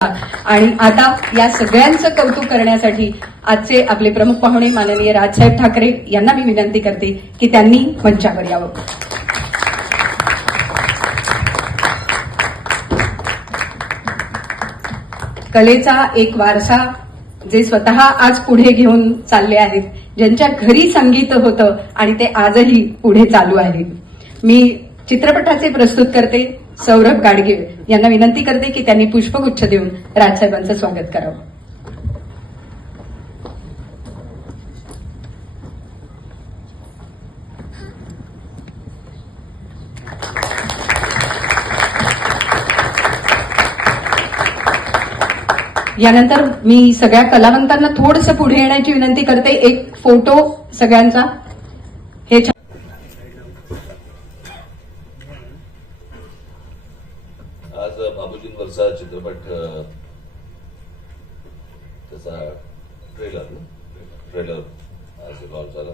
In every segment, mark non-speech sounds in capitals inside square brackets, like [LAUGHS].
आणि आता या सगळ्यांचं कौतुक करण्यासाठी आजचे आपले प्रमुख पाहुणे माननीय राजसाहेब ठाकरे यांना मी विनंती करते की त्यांनी मंचावर यावं. कलेचा एक वारसा जे स्वतः आज पुढे घेऊन चालले आहेत ज्यांच्या घरी संगीत होतं आणि ते आजही पुढे चालू आहे मी चित्रपटाचे प्रस्तुत करते. सौरभ गाडगे यांना विनंती करते की त्यांनी पुष्पगुच्छ देऊन राजसाहेबांचं स्वागत करावं. यानंतर मी सगळ्या कलावंतांना थोडस पुढे येण्याची विनंती करते. एक फोटो सगळ्यांचा हे छा- आज बाबूजींवरचा चित्रपट त्याचा ट्रेलर ट्रेलर आज लॉन्च झाला.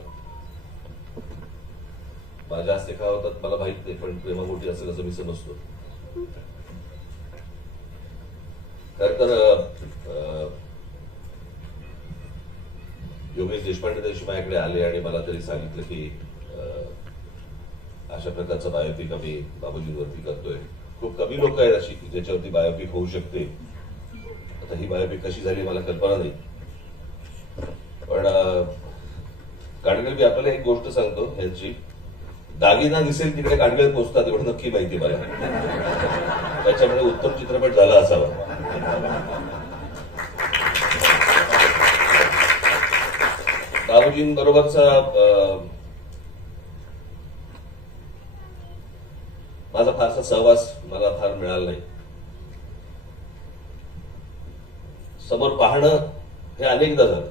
माझ्या हस्ते काय होतात मला माहीत नाही पण प्रेमामोठी असेल असं मी समजतो. खर तर योगेश देशपांडे त्या दिवशी माझ्याकडे आले आणि मला तरी सांगितलं की अशा प्रकारचा बायोपिक आम्ही बाबूजींवरती करतोय. खूप कमी लोक आहेत अशी की ज्याच्यावरती बायोपिक होऊ शकते. आता ही बायोपिक कशी झाली मला कल्पना नाही. पण अं, मी आपल्याला एक गोष्ट सांगतो ह्याची. दागिना दिसेल तिकडे गाडगेळ पोचतात एवढं नक्की माहिती मला. त्याच्यामुळे उत्तम चित्रपट झाला असावा. बाबूजींबरोबरचा सहवास मला फार मिळाला नाही. समोर पाहणं हे अनेकदा झालं.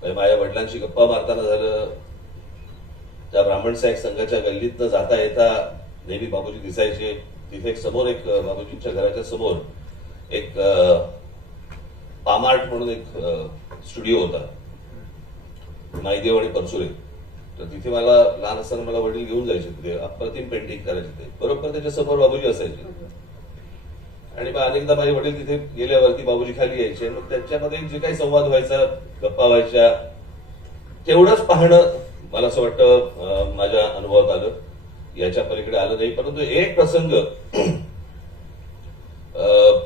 म्हणजे माझ्या वडिलांशी गप्पा मारताना झालं. त्या ब्राह्मण साहेब संघाच्या गल्लीतनं जाता येता नेहमी बाबूजी दिसायचे. तिथे एक समोर एक बाबूजींच्या घराच्या समोर एक पामार्ट म्हणून एक स्टुडिओ होता. माईदेव आणि परसुरे तर तिथे मला लहान असताना मला वडील घेऊन जायचे तिथे अप्रतिम पेंटिंग करायचे ते बरोबर त्याच्यासमोर बाबूजी असायचे. आणि मग अनेकदा माझे वडील तिथे गेल्यावरती बाबूजी खाली यायचे. मग त्यांच्यामध्ये जे काही संवाद व्हायचा गप्पा व्हायच्या तेवढंच पाहणं मला असं वाटतं माझ्या अनुभवात आलं. याच्या पलीकडे आलं नाही. परंतु एक प्रसंग अं,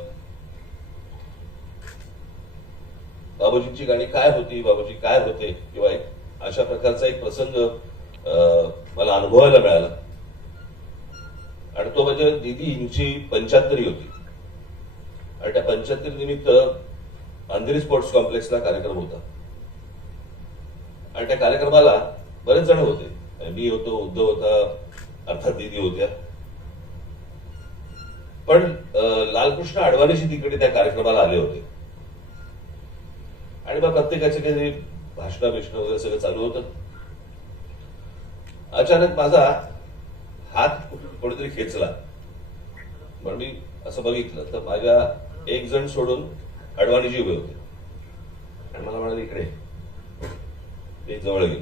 बाबूजींची गाणी काय होती बाबूजी काय होते किंवा एक अशा प्रकारचा एक प्रसंग अं, मला अनुभवायला मिळाला. आणि तो म्हणजे दिदींची पंच्याहत्तरी होती. आणि त्या पंच्याहत्तरी निमित्त अंधेरी स्पोर्ट्स कॉम्प्लेक्सला कार्यक्रम होता. आणि त्या कार्यक्रमाला बरेच जण होते. मी होतो उद्धव होता अर्थात दिदी होत्या. पण लालकृष्ण अडवाणीशी तिकडे त्या कार्यक्रमाला आले होते. आणि मग प्रत्येकाचे काही भाषण बिषण वगैरे सगळं चालू होतं. अचानक माझा हात कोणीतरी खेचला. म्हणून मी असं बघितलं तर माझ्या एक जण सोडून अडवाणीजी उभे होते. आणि मला म्हणाले इकडे मी जवळ गेलो.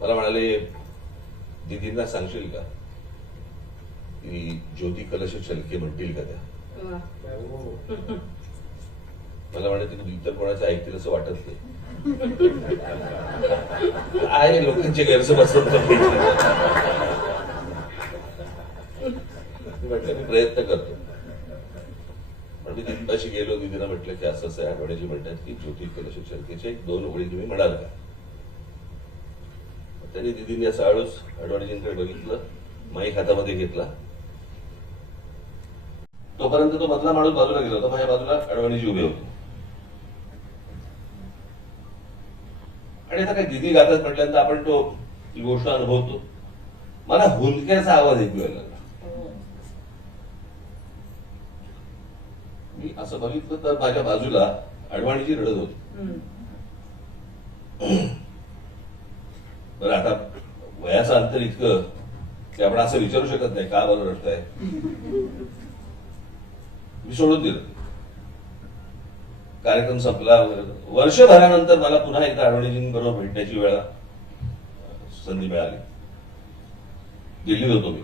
मला म्हणाले दिदींना सांगशील का? की ज्योती कलश चलके म्हणतील का त्या? मला म्हणे तिने इतर कोणाचं ऐकतील असं वाटत नाही. [LAUGHS] आहे लोकांचे गैरसमज म्हटलं मी प्रयत्न करतो. पण मी दिदीपाशी गेलो दिदीला म्हटलं की असं असं आहे आठवड्याची म्हणतात की ज्योती कलश एक दोन ओळी तुम्ही म्हणाल का? त्यांनी दिदीने असं आळूच अडवाणीजींकडे बघितलं माईक हातामध्ये घेतला. तोपर्यंत तो मधला माणूस बाजूला गेला होता माझ्या बाजूला अडवाणीजी उभे होते. आणि आता काय दिदी गातात म्हटल्यानंतर आपण तो ती गोष्ट अनुभवतो. मला हुंदक्याचा आवाज ऐकू यायला लागला. मी असं बघितलं तर माझ्या बाजूला अडवाणीजी रडत होती. बरं आता वयाचं अंतर इतकं की आपण असं विचारू शकत नाही का बरं रडताय? मी सोडून दिलं. कार्यक्रम संपला वगैरे. वर्षभरानंतर मला पुन्हा एकदा बरोबर भेटण्याची वेळा संधी मिळाली. दिल्लीत होतो मी.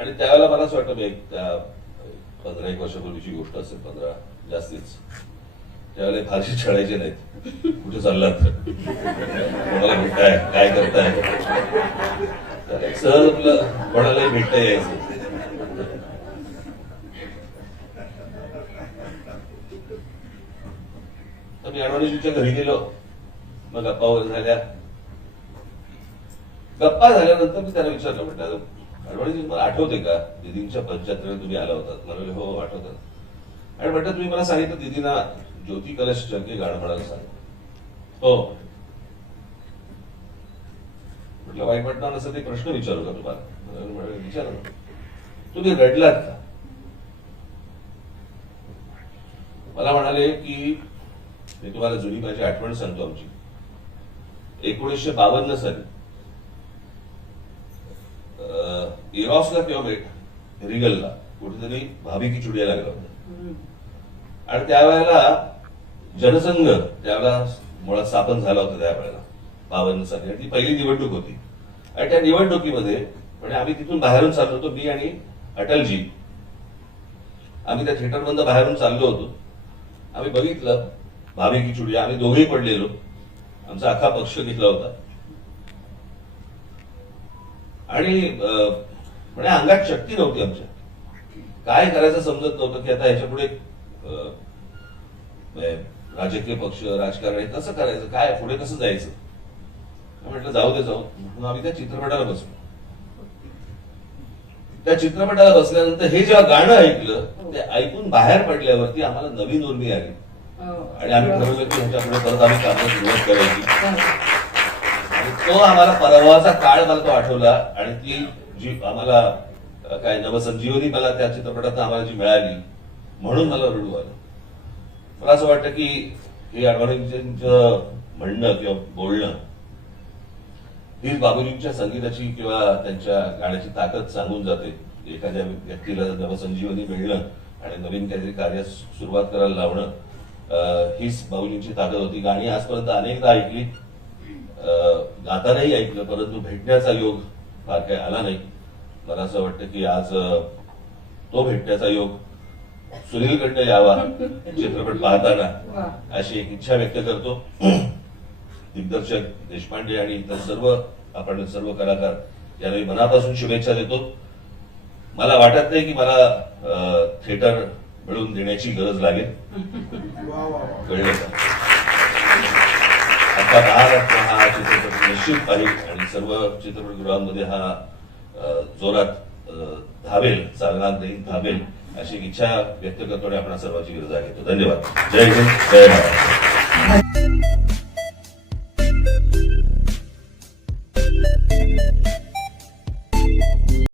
आणि त्यावेळेला मला असं वाटतं मी एक त्या पंधरा एक वर्षापूर्वीची गोष्ट असेल पंधरा जास्तीच. त्यावेळेला फारशी छळायचे नाहीत. कुठे चाललात? कोणाला भेटताय? काय करताय? तर सहज आपलं कोणालाही भेटता यायचं तर मी अडवाणीजीच्या घरी गेलो. मग गप्पा वगैरे झाल्या. गप्पा झाल्यानंतर मी त्यांना विचारलं म्हटलं अडवाणीजी मला आठवते का? दिदींच्या पंच्याहत्तर तुम्ही आला होता मला हो आठवतात. आणि म्हटलं तुम्ही मला सांगितलं दिदींना ज्योती कलश जगे गाणं म्हणायला सांग. हो. म्हटलं वाईट वाटणार नसं ते प्रश्न विचारू का तुम्हाला? मला म्हणाले, विचारा तुम्ही रडलात का? मला म्हणाले की मी तुम्हाला जुनी माझी आठवण सांगतो आमची. एकोणीसशे बावन्न साली इरॉसला किंवा भेट रिगलला कुठेतरी भाभी की चुडिया लागला होता. आणि त्यावेळेला जनसंघ त्यावेळेला मुळात स्थापन झाला होता त्यावेळेला बावन्न साली. आणि ती पहिली निवडणूक होती. आणि त्या निवडणुकीमध्ये म्हणजे आम्ही तिथून बाहेरून चाललो होतो मी आणि अटलजी. आम्ही त्या थिएटरमधनं बाहेरून चाललो होतो. आम्ही बघितलं भाभी की चुडिया आम्ही दोघेही पडलेलो. आमचा अख्खा पक्ष घेतला होता. आणि म्हणजे अंगात शक्ती नव्हती आमच्या. काय करायचं समजत नव्हतं की आता ह्याच्या पुढे म्हणजे राजकीय पक्ष राजकारण हे कसं करायचं काय पुढे कसं जायचं? म्हटलं जाऊ दे जाऊ. म्हणून आम्ही त्या चित्रपटाला बसलो. त्या चित्रपटाला बसल्यानंतर हे जेव्हा गाणं ऐकलं ते ऐकून बाहेर पडल्यावरती आम्हाला नवीन उर्मी आली. आणि आम्ही ठरवलं की ह्याच्या पुढे परत आम्ही कामाला सुरुवात करायची. आणि तो आम्हाला परवाचा काळ मला तो आठवला आणि ती जी आम्हाला काय नवसंजीवनी मला त्या चित्रपटात आम्हाला जी मिळाली म्हणून मला रडू आलं. मला असं वाटतं की हे अडवाणींचं म्हणणं किंवा बोलणं ही बाबूजींच्या संगीताची किंवा त्यांच्या गाण्याची ताकद सांगून जाते. एखाद्या व्यक्तीला नवसंजीवनी मिळणं आणि नवीन काहीतरी कार्य सुरुवात करायला लावणं हीच बाबूजींची ताकद होती. गाणी आजपर्यंत अनेकदा ऐकली. गातानाही ऐकलं परंतु भेटण्याचा योग फार काही आला नाही. मला असं वाटतं की आज तो भेटण्याचा योग सुनीलकडनं यावा चित्रपट पाहताना अशी एक इच्छा व्यक्त करतो. दिग्दर्शक देशपांडे आणि इतर सर्व आपण सर्व कलाकार यांना मनापासून शुभेच्छा देतो. मला वाटत नाही की मला थिएटर मिळवून देण्याची गरज लागेल. कळलं का आता. महाराष्ट्र हा चित्रपट निश्चित आहे आणि सर्व चित्रपटगृहांमध्ये हा जोरात धावेल चालणार नाही धावेल अशी इच्छा व्यक्त करतो आणि आपण सर्वांची गरज आहे. धन्यवाद. जय हिंद जय महाराष्ट्र.